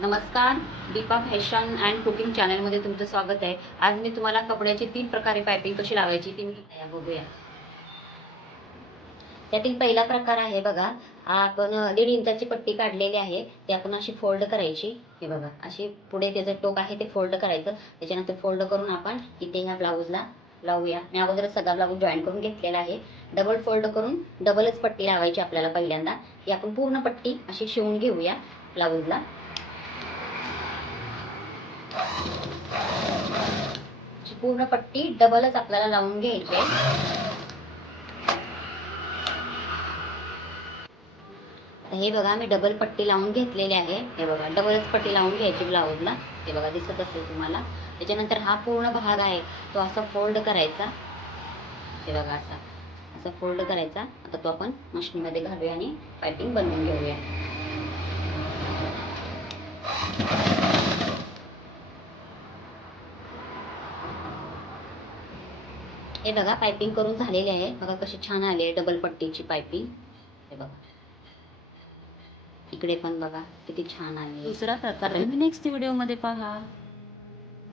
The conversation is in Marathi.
नमस्कार, दीपा फॅशन अँड कुकिंग चॅनलमध्ये तुमचं स्वागत आहे. आज मी तुम्हाला कपड्याची 3 प्रकारे पायपिंग कशी लावायची ती बघूया. त्यातील पहिला प्रकार आहे बघा, आपण 1.5 इंचाची पट्टी काढलेली आहे. ती आपण अशी फोल्ड करायची. हे बघा, अशी पुढे त्याचं टोक आहे ते फोल्ड करायचं. त्याच्यानंतर फोल्ड करून आपण इथे ह्या ब्लाऊजला लावूया. मी अगोदरच सगळा ब्लाऊज जॉईन करून घेतलेला आहे. डबल फोल्ड करून डबलच पट्टी लावायची आपल्याला पहिल्यांदा. ही आपण पूर्ण पट्टी अशी शिवून घेऊया ब्लाऊजला. पूर्ण पट्टी डबलच आपल्याला लावून घ्यायची आहे. हे बघा, मी डबल पट्टी लावून घेतलेली आहे. हे बघा, डबलच पट्टी लावून घ्यायची ब्लाऊजला. हे बघा, दिसत असेल तुम्हाला. त्याच्यानंतर हा पूर्ण भाग आहे तो असा फोल्ड करायचा. हे बघा, असा फोल्ड करायचा. आता तो आपण मशीनमध्ये घालूया आणि पायपिंग बनवून घेऊया. हे बघा, पायपिंग करून झालेली आहे. बघा कशी छान आली आहे डबल पट्टीची पायपिंग. हे बघा, इकडे पण बघा किती छान आली. दुसरा प्रकार नेक्स्ट व्हिडिओमध्ये पहा.